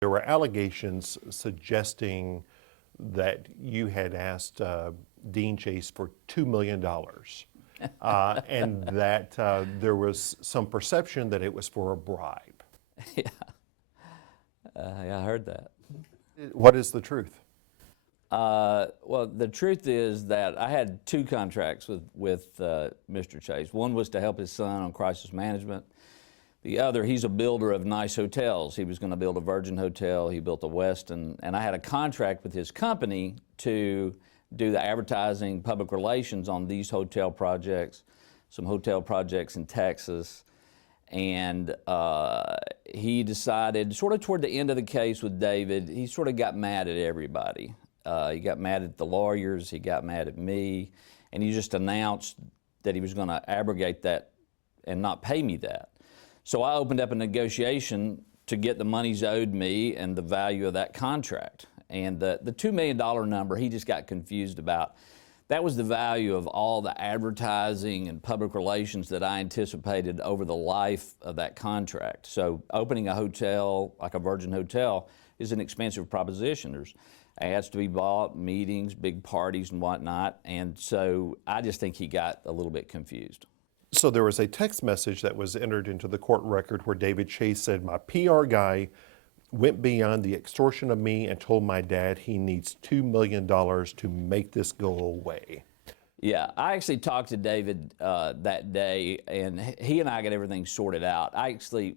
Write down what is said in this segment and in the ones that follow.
There were allegations suggesting that you had asked Dean Chase for $2 million, and that there was some perception that it was for a bribe. Yeah, I heard that. What is the truth? Well, the truth is that I had two contracts with Mr. Chase. One was to help his son on crisis management. The other, he's a builder of nice hotels. He was going to build a Virgin hotel. He built a Westin, and I had a contract with his company to do the advertising, public relations on these hotel projects, some hotel projects in Texas. And he decided, sort of toward the end of the case with David, he sort of got mad at everybody. He got mad at the lawyers, he got mad at me, and he just announced that he was going to abrogate that and not pay me that. So I opened up a negotiation to get the monies owed me and the value of that contract. And the $2 million number, he just got confused about. That was the value of all the advertising and public relations that I anticipated over the life of that contract. So opening a hotel, like a Virgin hotel, is an expensive proposition. There's ads to be bought, meetings, big parties and whatnot. And so I just think he got a little bit confused. So there was a text message that was entered into the court record where David Chase said, "My PR guy went beyond the extortion of me and told my dad he needs $2 million to make this go away." Yeah, I actually talked to David that day, and he and I got everything sorted out.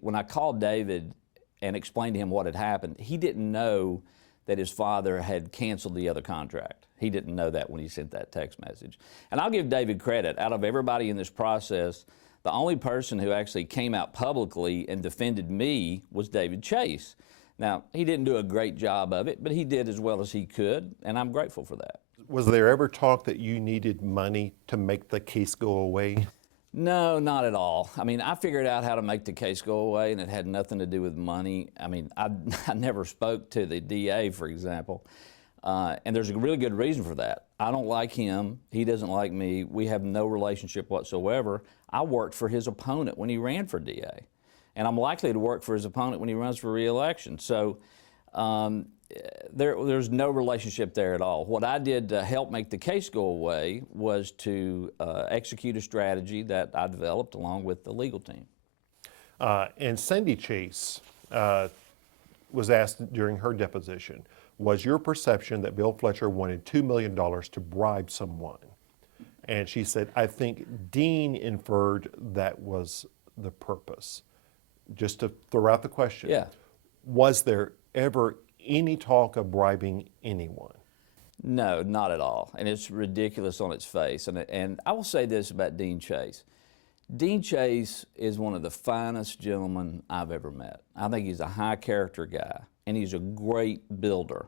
When I called David and explained to him what had happened, he didn't know that his father had canceled the other contract. He didn't know that when he sent that text message. And I'll give David credit. Out of everybody in this process, the only person who actually came out publicly and defended me was David Chase. Now, he didn't do a great job of it, but he did as well as he could, and I'm grateful for that. Was there ever talk that you needed money to make the case go away? No, not at all. I mean, I figured out how to make the case go away, and it had nothing to do with money. I mean, I never spoke to the DA, for example, and there's a really good reason for that. I don't like him. He doesn't like me. We have no relationship whatsoever. I worked for his opponent when he ran for DA, and I'm likely to work for his opponent when he runs for re-election. So there's no relationship there at all. What I did to help make the case go away was to execute a strategy that I developed along with the legal team. And Cindy Chase was asked during her deposition, was your perception that Bill Fletcher wanted $2 million to bribe someone? And she said, I think Dean inferred that was the purpose. Just to throw out the question, Yeah. Was there ever any talk of bribing anyone? No, not at all. And it's ridiculous on its face. And I will say this about Dean Chase. Dean Chase is one of the finest gentlemen I've ever met. I think he's a high character guy, and he's a great builder,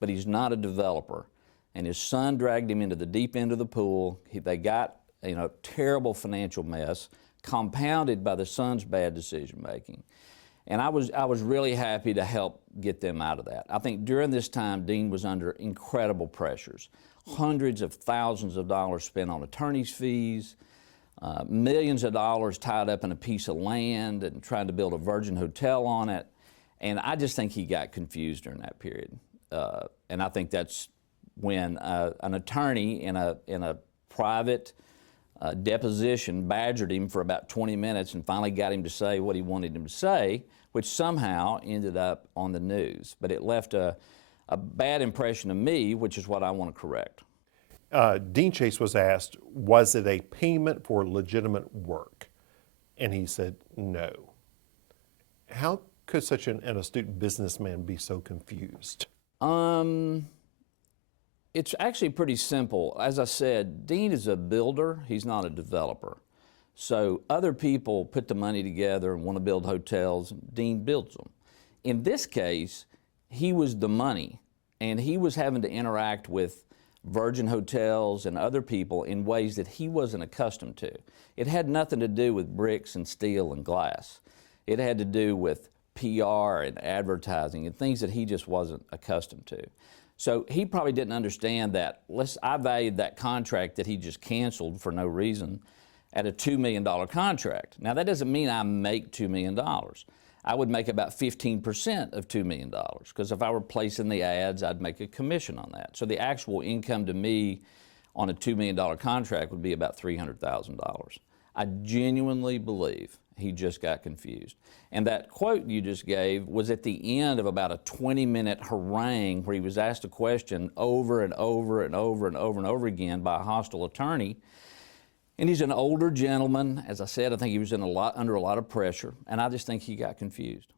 but he's not a developer. And his son dragged him into the deep end of the pool. They got a terrible financial mess, compounded by the son's bad decision making. And I was really happy to help get them out of that. I think during this time, Dean was under incredible pressures. Hundreds of thousands of dollars spent on attorney's fees, millions of dollars tied up in a piece of land and trying to build a Virgin hotel on it. And I just think he got confused during that period. And I think that's when an attorney in a private deposition badgered him for about 20 minutes and finally got him to say what he wanted him to say, which somehow ended up on the news. But it left a bad impression of me, which is what I want to correct. Dean Chase was asked, was it a payment for legitimate work? And he said, no. How could such an astute businessman be so confused? It's actually pretty simple. As I said, Dean is a builder, he's not a developer. So other people put the money together and want to build hotels, Dean builds them. In this case, he was the money, and he was having to interact with Virgin hotels and other people in ways that he wasn't accustomed to. It had nothing to do with bricks and steel and glass. It had to do with PR and advertising and things that he just wasn't accustomed to. So he probably didn't understand that. I valued that contract that he just canceled for no reason at a $2 million contract. Now that doesn't mean I make $2 million. I would make about 15% of $2 million, because if I were placing the ads, I'd make a commission on that. So the actual income to me on a $2 million contract would be about $300,000. I genuinely believe he just got confused. And that quote you just gave was at the end of about a 20-minute harangue where he was asked a question over and over and over and over and over again by a hostile attorney. And he's an older gentleman. As I said, I think he was under a lot of pressure, and I just think he got confused.